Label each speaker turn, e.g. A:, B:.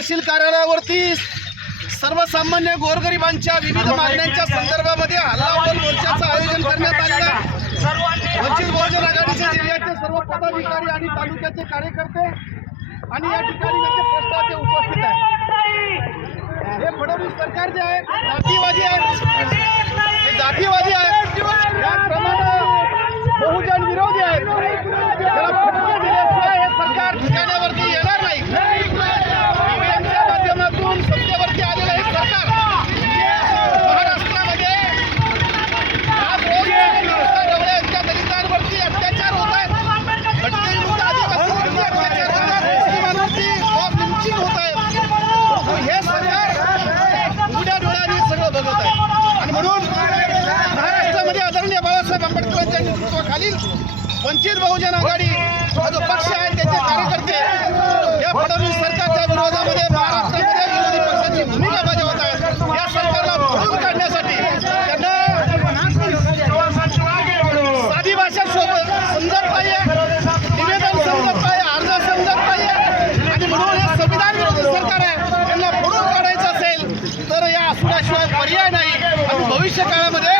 A: तहसील कार्यालयावरती सर्वसामान्य गोरगरिबांच्या विविध मागण्यांच्या संदर्भामध्ये हल्लाबोल मोर्चाचं आयोजन करण्यात आलेलं आहे. वंचित बहुजन आघाडीचे जिल्ह्याचे सर्व पदाधिकारी आणि तालुक्याचे कार्यकर्ते आणि या ठिकाणी त्यांचे प्रश्नाचे उपस्थित आहेत. हे फडणवीस सरकार जे आहे जातीवादी आहे. खालील वंचित बहुजन आघाडी हा जो पक्ष आहे त्याचे कार्यकर्ते या फडणवीस सरकारच्या विरोधामध्ये महाराष्ट्रामध्ये विरोधी पक्षाची भूमिका बजावत आहेत. या सरकारला भरून काढण्यासाठी साधी भाषा सोबत समजत पाहिजे निवेदन समजत पाहिजे अर्ज समजत पाहिजे आणि म्हणून हे संविधान विरोधी सरकार आहे त्यांना भरून काढायचं असेल तर या असल्याशिवाय पर्याय नाही. आणि भविष्य काळामध्ये